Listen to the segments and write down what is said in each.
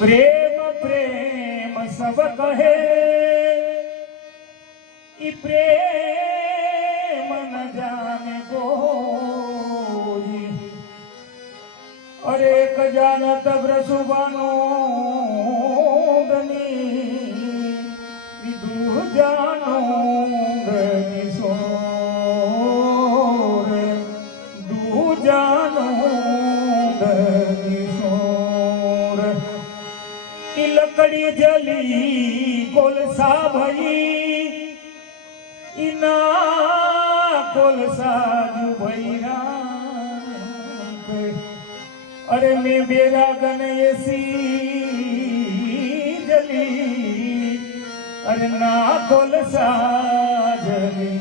प्रेम प्रेम सब कहे ई प्रेम न जाने कोई अरे एक जानत ब्रसुबानो गनी विदु जानो गनी सोरे दू जानो गनी सोरे की लकड़ी जली कोलसा भई इना कोलसा जू भैरा अरे मैं बेरा गन ऐसी जली अरे ना कोलसा जली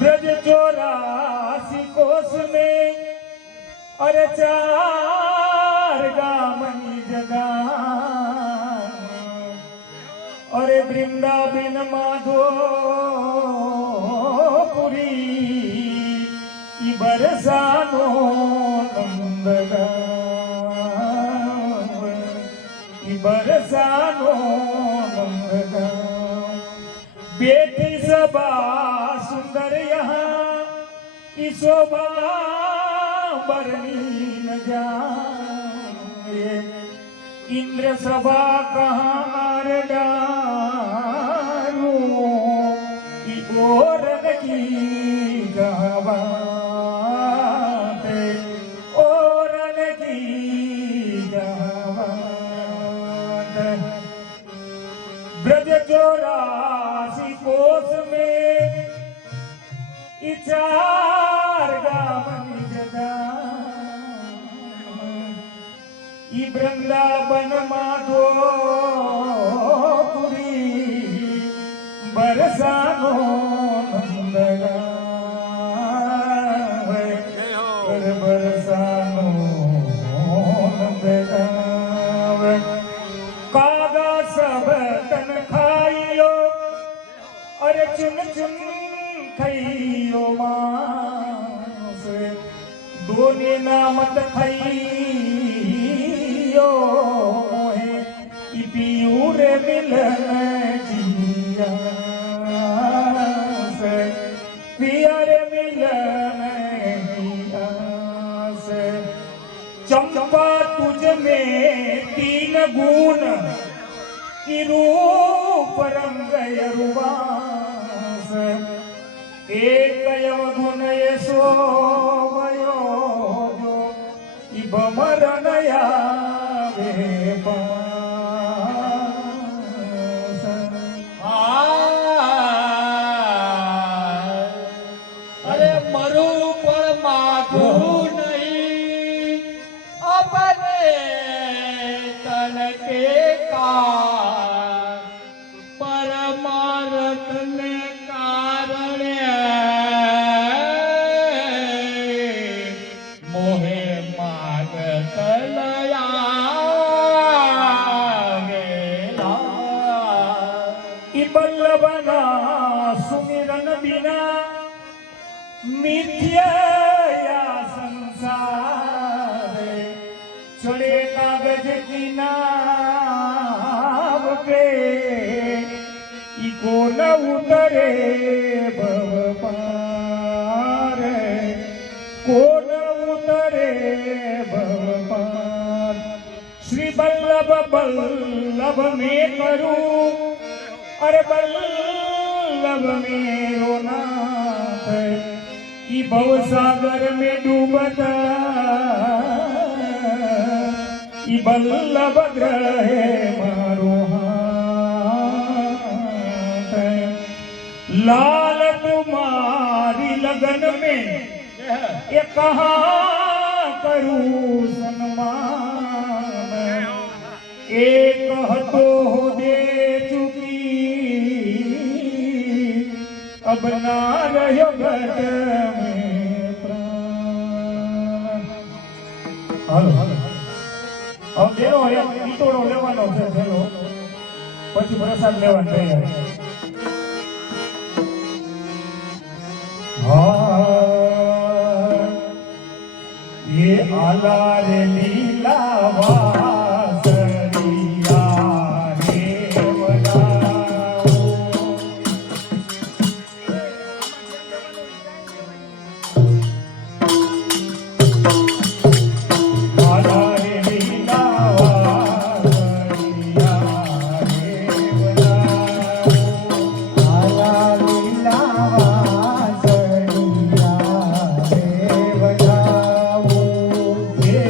ब्रज 84 कोस में अरे 4 गामनी जगा अरे वृंदावन माधोपुरी ई बरसानो नंदगांव ई बरसानो नंदगांव बेटी सबा सुंदर यहाँ ई शोभा बरनी न जाए इंद्र सभा कहाँ डारू की ओरन की गहवात ओरन की गहवात ब्रज 84 कोस में 4 गामनी जगा ई वृंदावन माधोपुरी बरसानो नंदगांव बरसानो नंदगांव कागा सब तन खाइयो अरे चुन चुन खाइयो मांस दोने नामत खाइयो है पियूर मिलन जिया से पियर मिलन से चंपा तुझ में 3 गुण की रूप रंग रुबास एक गुण यशो भयो जो भमर नया वे अरे मरु पर माधु नहीं अपने तन के का परमार्थ ने कारण मोहे मागत लया गेला ई बल्लभना सुमिरन बिना मिथ्या या संसार चढ़े कागज की नाव पे ई को न उतरे भव पार को न उतरे भव पार श्री बल्लभ बल्लभ में करूं अरे बल्लभ मेरो नाथ ई भवसागर में डूबता ई बल्लभ ग्रहे मारो हाथ लाल तुम्हारी लगन में ये कहाँ करूं सन्मान एक हतो दे चुकी अब ना रहो घट में प्राण હાલો હાલો હવે બેનો એક ઈટોડો લેવાનો છે પેલો પછી પ્રસાદ લેવા તૈયાર. હા એ આલા રે લીલા વાસળિયા રે વડાઓ. આલા રે લીલા વાસળિયા રે વડાઓ. આલા લીલા વાસળિયા રે વડાવો. એ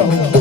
રહું